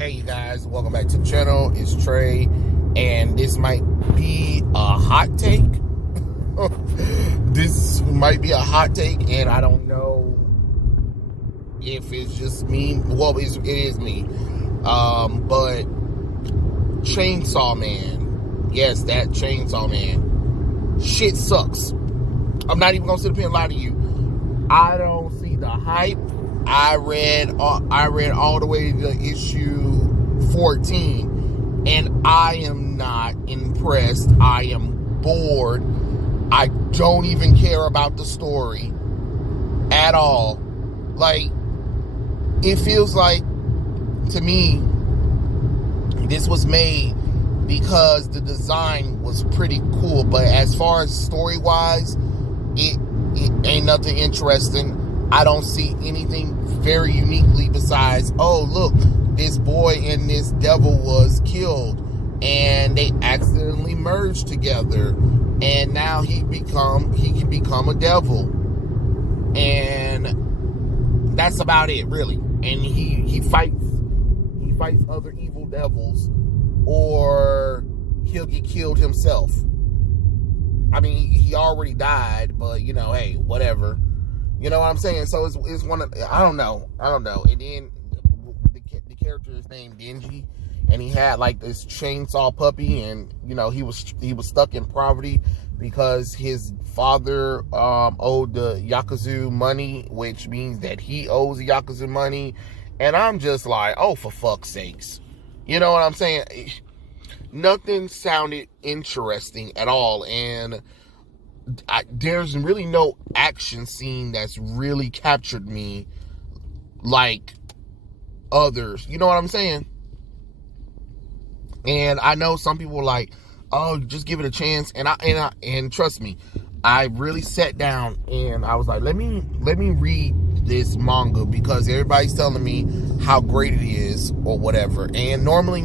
Hey you guys, welcome back to the channel. It's Trey, and this might be a hot take. This might be a hot take, and I don't know if it's just me. Well, it is me. But Chainsaw Man, yes, that Chainsaw Man, shit sucks. I'm not even gonna sit up here and lie to you. I don't see the hype. I read all the way to issue 14, and I am not impressed. I am bored. I don't even care about the story at all. Like, it feels like, to me, this was made because the design was pretty cool, but as far as story-wise, it ain't nothing interesting. I don't see anything very uniquely besides, oh, look, this boy and this devil was killed, and they accidentally merged together, and now he can become a devil, and that's about it, really. And he fights other evil devils, or he'll get killed himself. I mean, he already died, but you know, hey, whatever. You know what I'm saying? So it's one of, I don't know. And then the character is named Denji, and he had like this chainsaw puppy, and you know, he was stuck in poverty because his father owed the Yakuza money, which means that he owes the Yakuza money. And I'm just like, oh, for fuck's sakes. You know what I'm saying? Nothing sounded interesting at all, and there's really no action scene that's really captured me like others. You know what I'm saying? And I know some people are like, oh, just give it a chance. And trust me, I really sat down and I was like, let me read this manga, because everybody's telling me how great it is or whatever. And normally,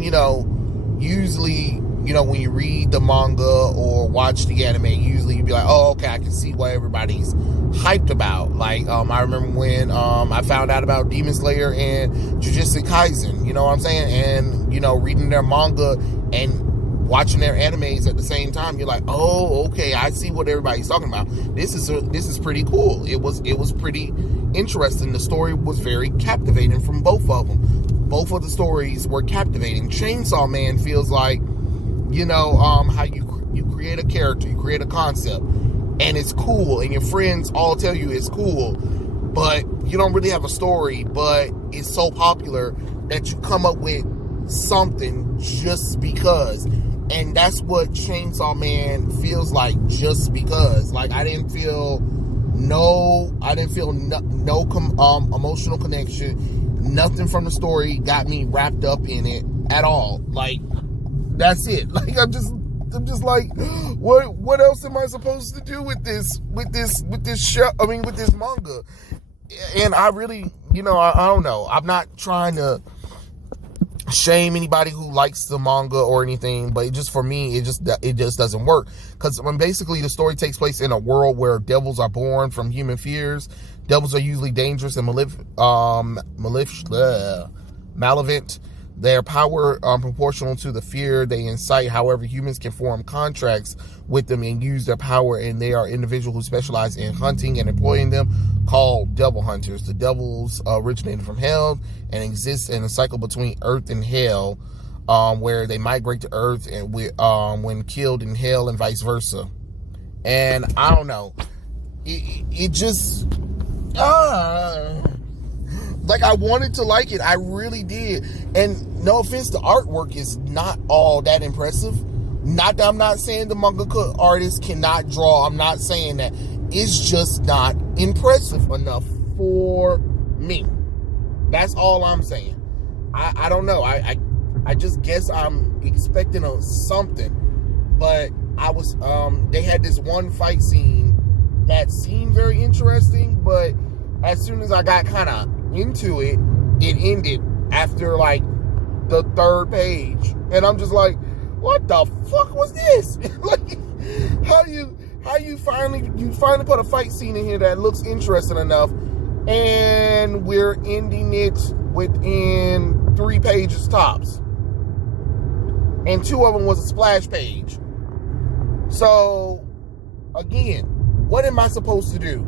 usually, when you read the manga or watch the anime, usually you'd be like, oh, okay, I can see what everybody's hyped about. Like, I remember when I found out about Demon Slayer and Jujutsu Kaisen, you know what I'm saying? And, reading their manga and watching their animes at the same time, you're like, oh, okay, I see what everybody's talking about. This is pretty cool. It was pretty interesting. The story was very captivating from both of them. Both of the stories were captivating. Chainsaw Man feels like, how you create a character, you create a concept, and it's cool, and your friends all tell you it's cool, but you don't really have a story, but it's so popular that you come up with something just because. And that's what Chainsaw Man feels like, just because. Like, I didn't feel no emotional connection. Nothing from the story got me wrapped up in it at all. Like, that's it. Like, I'm just like, what else am I supposed to do with this show? I mean, with this manga. And I really, I don't know. I'm not trying to shame anybody who likes the manga or anything, but for me, it just doesn't work. Because when basically the story takes place in a world where devils are born from human fears. Devils are usually dangerous and malevolent. Their power proportional to the fear they incite. However, humans can form contracts with them and use their power, and they are individuals who specialize in hunting and employing them, called devil hunters. The devils originated from hell and exist in a cycle between earth and hell, where they migrate to earth and when killed in hell, and vice versa. And I don't know, it just like, I wanted to like it. I really did. And no offense, the artwork is not all that impressive. Not that I'm not saying the mangaka artist cannot draw. I'm not saying that. It's just not impressive enough for me. That's all I'm saying. I don't know. I just guess I'm expecting something. But I was, they had this one fight scene that seemed very interesting, but as soon as I got kind of into it, it ended after like the third page, and I'm just like, what the fuck was this? Like, how you finally put a fight scene in here that looks interesting enough, and we're ending it within 3 pages tops. And 2 of them was a splash page. So, again, what am I supposed to do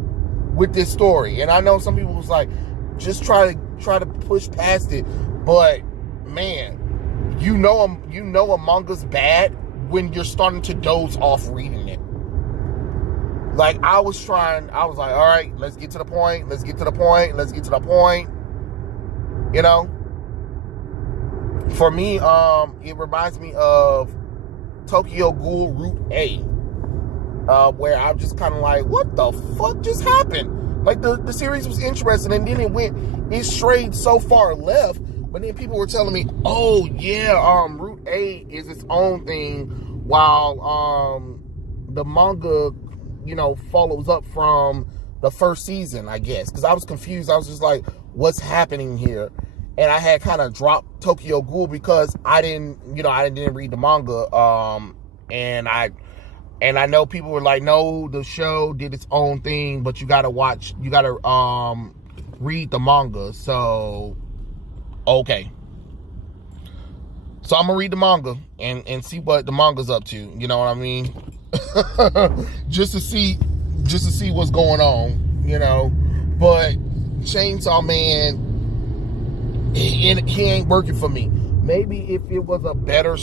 with this story? And I know some people was like, just try to push past it. But, man, you know a manga's bad when you're starting to doze off reading it. Like, I was like, all right, let's get to the point. You know? For me, it reminds me of Tokyo Ghoul Route A, where I'm just kind of like, what the fuck just happened? Like, the series was interesting, and then it strayed so far left, but then people were telling me, oh, yeah, Route A is its own thing, while the manga, you know, follows up from the first season, I guess, because I was confused. I was just like, what's happening here? And I had kind of dropped Tokyo Ghoul because I didn't read the manga. And I know people were like, no, the show did its own thing, but you gotta read the manga. So, okay. So I'm gonna read the manga and see what the manga's up to. You know what I mean? just to see what's going on, you know. But Chainsaw Man, he ain't working for me. Maybe if it was a better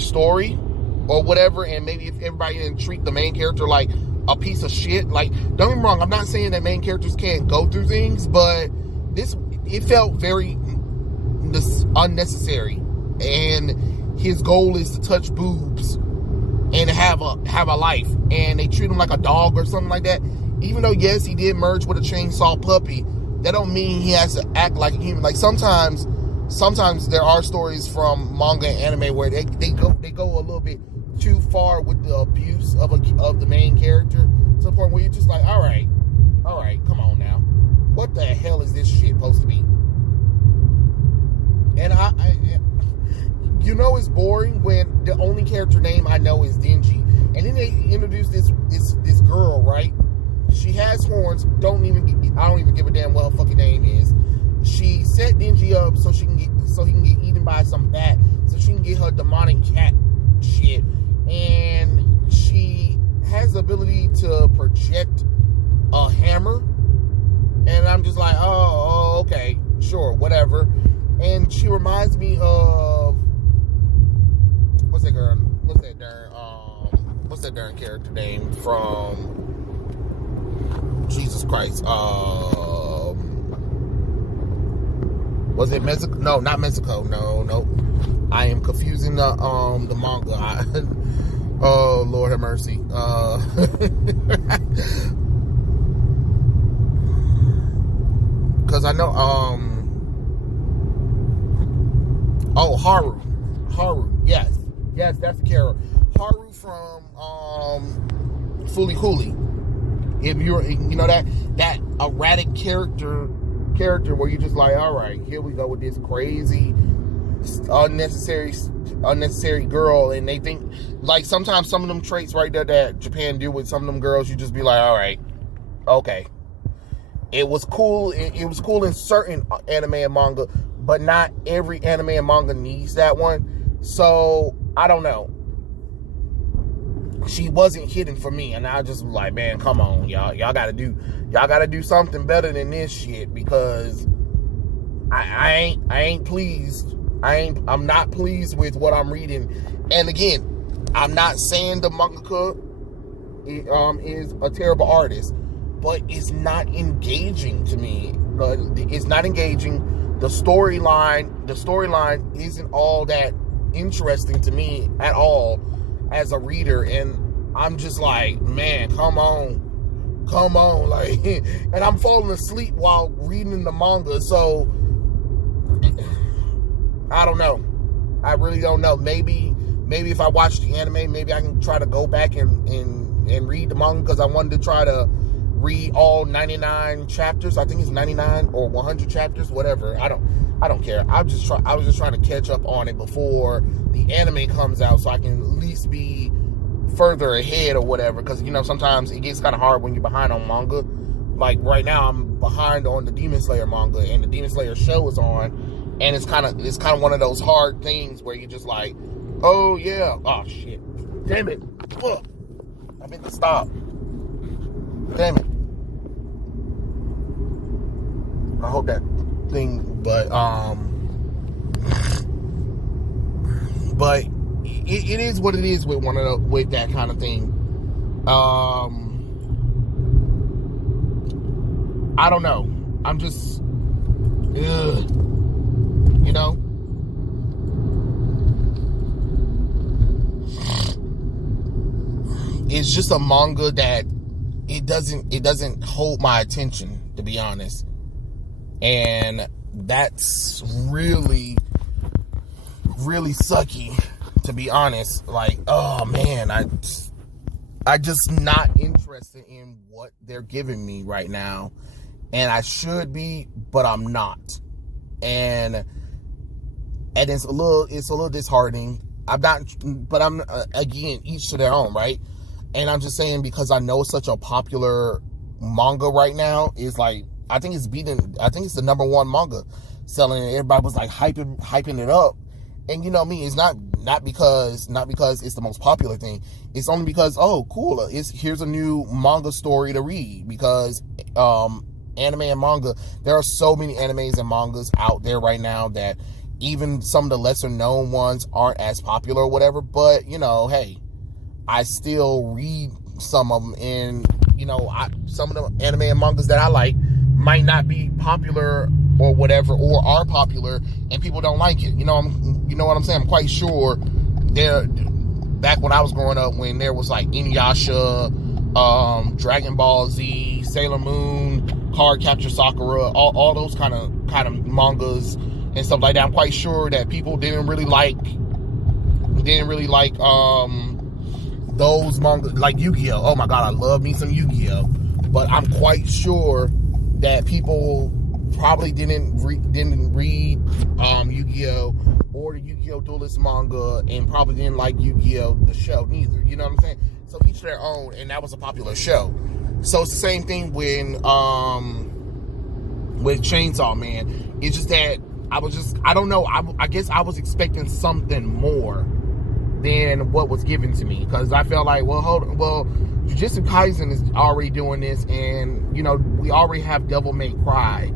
story or whatever, and maybe if everybody didn't treat the main character like a piece of shit. Like, don't get me wrong, I'm not saying that main characters can't go through things, but it felt very unnecessary. And his goal is to touch boobs and have a life, and they treat him like a dog or something like that. Even though, yes, he did merge with a chainsaw puppy, that don't mean he has to act like a human. Like, sometimes there are stories from manga and anime where they go a little bit too far with the abuse of the main character, to the point where you're just like, all right, come on now, what the hell is this shit supposed to be? And I you know, it's boring when the only character name I know is Denji, and then they introduce this girl, right? She has horns. I don't even give a damn what her fucking name is. She set Denji up so he can get eaten by some bat, so she can get her demonic cat shit. And she has the ability to project a hammer. And I'm just like, oh, okay, sure, whatever. And she reminds me of what's that darn character name from Jesus Christ? Was it Mexico? No, not Mexico. No. I am confusing the manga. Oh, Lord have mercy. Because I know Haru. Yes, that's the character. Haru from Fooly Cooly. If you're, you know, that erratic character where you're just like, all right, here we go with this crazy, unnecessary girl, and they think, like, sometimes some of them traits right there that Japan do with some of them girls, you just be like, all right, okay. It was cool. It was cool in certain anime and manga, but not every anime and manga needs that one. So I don't know. She wasn't hitting for me, and I just was like, man, come on, y'all gotta do something better than this shit, because I ain't pleased. I'm not pleased with what I'm reading. And again, I'm not saying the mangaka is a terrible artist, but it's not engaging to me. It's not engaging. The storyline isn't all that interesting to me at all as a reader, and I'm just like, man, come on, like, and I'm falling asleep while reading the manga. So I don't know. I really don't know. Maybe if I watch the anime, maybe I can try to go back and read the manga, because I wanted to try to read all 99 chapters. I think it's 99 or 100 chapters, whatever. I don't care. I was just trying to catch up on it before the anime comes out, so I can at least be further ahead or whatever. Because, you know, sometimes it gets kind of hard when you're behind on manga. Like right now, I'm behind on the Demon Slayer manga, and the Demon Slayer show is on, And it's kind of one of those hard things where you're just like, oh yeah, oh shit, damn it, look, I meant to stop, damn it. I hope that thing, but it is what it is with with that kind of thing. I don't know. I'm just, you know. It's just a manga that it doesn't hold my attention, to be honest. And that's really, really sucky, to be honest. Like, oh man, I just not interested in what they're giving me right now. And I should be, but I'm not. And it's a little disheartening. I'm not, but I'm, again, each to their own, right? And I'm just saying, because I know it's such a popular manga right now, is like, I think it's the #1 manga selling, and everybody was like hyping it up. And you know me, it's not because it's the most popular thing. It's only because, oh cool, here's a new manga story to read. Because anime and manga, there are so many animes and mangas out there right now that even some of the lesser known ones aren't as popular or whatever. But you know, hey, I still read some of them, and you know, some of the anime and mangas that I like might not be popular or whatever, or are popular and people don't like it. You know what I'm saying? I'm quite sure back when I was growing up, when there was like Inuyasha, Dragon Ball Z, Sailor Moon, Card Capture Sakura, all those kind of mangas and stuff like that. I'm quite sure that people didn't really like those manga, like Yu-Gi-Oh. Oh my god, I love me some Yu-Gi-Oh. But I'm quite sure that people probably didn't read Yu-Gi-Oh or the Yu-Gi-Oh Duelist manga, and probably didn't like Yu-Gi-Oh the show neither. You know what I'm saying? So each their own, and that was a popular show. So it's the same thing with Chainsaw Man. It's just that I don't know. I guess I was expecting something more than what was given to me, because I felt like, Jujutsu Kaisen is already doing this, and you know, we already have Devil May Cry.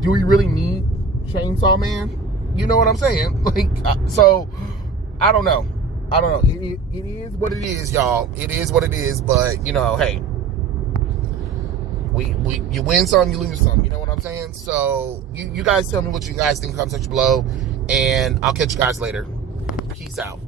Do we really need Chainsaw Man? You know what I'm saying? Like, so I don't know. It is what it is, y'all. It is what it is. But you know, hey, you win some, you lose some. You know what I'm saying? So you guys tell me what you guys think. Comment section below, and I'll catch you guys later. Peace out.